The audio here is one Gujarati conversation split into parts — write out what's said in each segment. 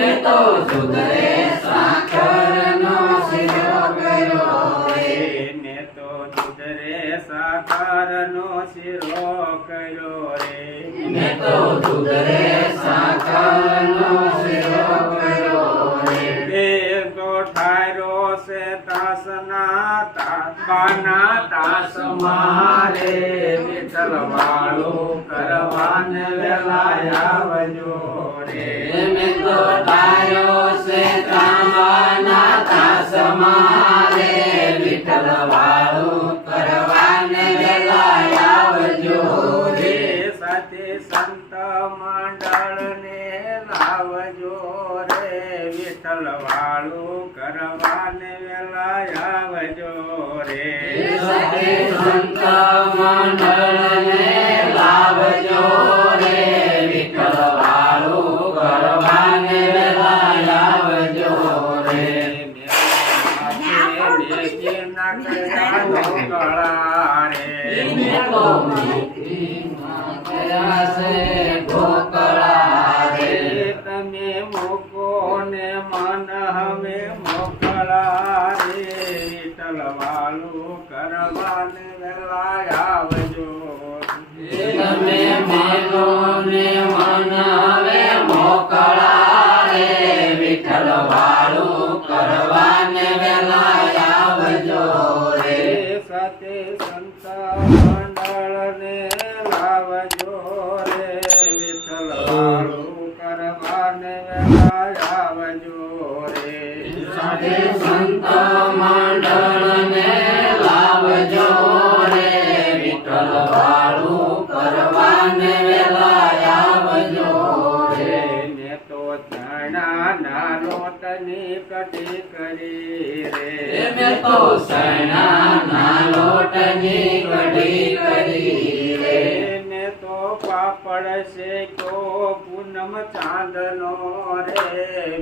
એને તો સુધરે સાકરનો શીરો કર્યો રે. એને તો સુધરે સાકરનો શીરો કર્યો રે. એને તો સુધરે સાકરનો શીરો કર્યો રે. એક ઠાર્યો છે તાસના તાસના તાસ મારે વિઠ્ઠલ વાળું કરવાને વેલા આવજો રે. મેં તો ધાર્યો છે તાંબાના તાસ મારે વિઠ્ઠલ વાળું કરવાને વેલા આવજો રે. સાથે સંત મંડળને લાવજો રે. વિઠ્ઠલ વાળું કરવાને વેલા આવજો રે. સાથે સંત મંડળને લાવજો રે. વિઠ્ઠલ વાળું કરવાને વેલા આવજો રે. એને તો મેથીમાં ગયા છે ઢોકળા રે. તમે મૂકો ને મન હવે મોકળા રે. વિઠ્ઠલ વાળું કરવાને વેલા આવજો. તમે મેલો ને મન હવે મોકળા રે. વિઠ્ઠલ વાળું કરવાને વેલા આવજો રે. સાથે સંત મંડળને લાવજો રે. વિઠ્ઠલ વાળું કરવાને વેલા આવજો રે. સાથે સંત મંડળને લાવજો રે. વિઠ્ઠલ વાળું કરવાને વેલા આવજો રે. મેં તો ચણાના લોટની કટી કરી રે. મેં તો સણાના લોટની કઢી કરી રે. મેં તો પાપડ શેક્યો પૂનમ ચાંદનો રે.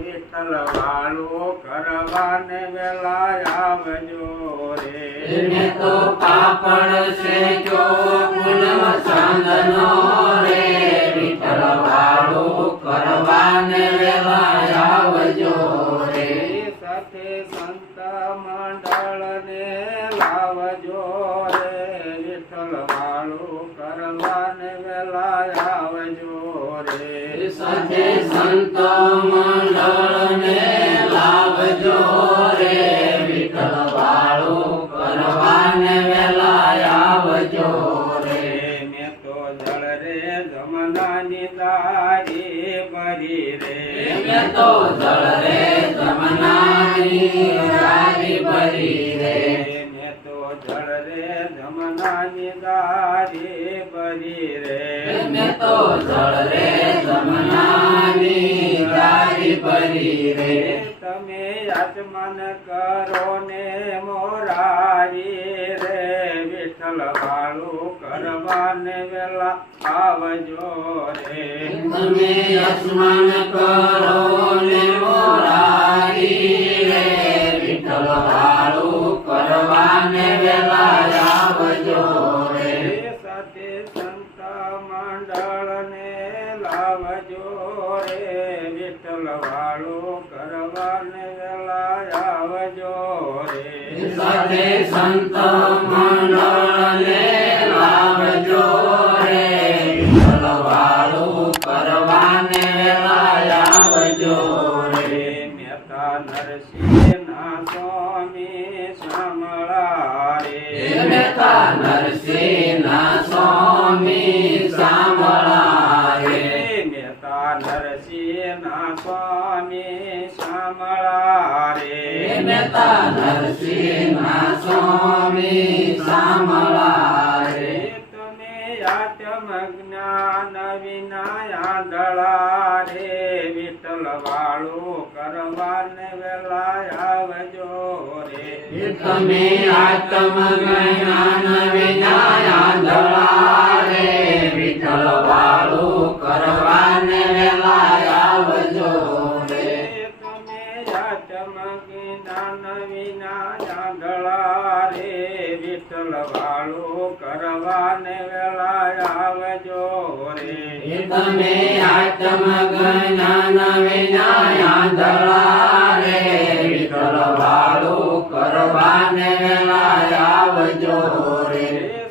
વિઠ્ઠલ વાળું કરવાને વેલા આવજો રે. મેં તો પાપડ શેક્યો પૂનમ ચાંદનો રે. વિઠ્ઠલ વાળું કરવાને વેલા આવજો રે. સાથે સંત મંડળને લાવજો રે. વિઠ્ઠલ વાળું કરવાને વેલા આવજો રે. સાથે સંત મંડળને લાવજો રે. વિઠ્ઠલ વાળું કરવાને વેલા આવજો રે. મેં તો જળ રે જમનાની દારી ભરી રે. મેં તો જળ રે જમનાની દારી ભરી રે. મેં તો જળ રે જમનાની દારી ભરી રે. મેં તો જળ રે જમનાની દારી ભરી રે. તમે આચમન કરો ને મોરારી રે. વિઠ્ઠલ વાળું કરવાને વેલા આવજો રે. તમે અસ્મન કરો ને મોરારી રે. વિઠ્ઠલ વાળું કરવાને વેલા આવજો રે. સાથે સંત મંડળને લાવજો રે. વિઠ્ઠલ વાળું કરવાને વેલા આવજો રે. સાથે સંત મંડળને લાવજો રે. વિઠ્ઠલ વાળું કરવાને વેલા આવજો રે. મહેતા નરસિંહના સ્વામી શામળા રે. મહેતા નરસિંહના સ્વામી શામળા રે. મહેતા નરસિંહના સ્વામી શામળા રે. મહેતા નરસિંહના સ્વામી શામળા રે. તમે આત્મ જ્ઞાન વિના આંધળા રે. વિઠ્ઠલ વાળું કરવાને વેલા આવજો રે. તમે આત્મ જ્ઞાન વિના આંધળા રે. વિઠ્ઠલ વાળું કરવાને વેલા આવજો રે. તમે આત્મજ્ઞાન વિના આંધળા રે વિઠ્ઠલ વાળું કરવાને વેલા આવજો રે એ તમે આત્મજ્ઞાન વિના આંધળા રે વિઠ્ઠલ વાળું કરવાને વેલા આવજો રે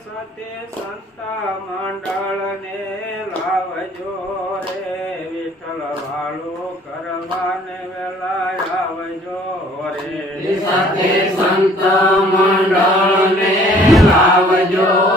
સાથે સંત મંડળને લાવજો રે વિઠ્ઠલ વાળું કરવાને વેલા આવજો રે સાથે સંત મંડળને લાવજો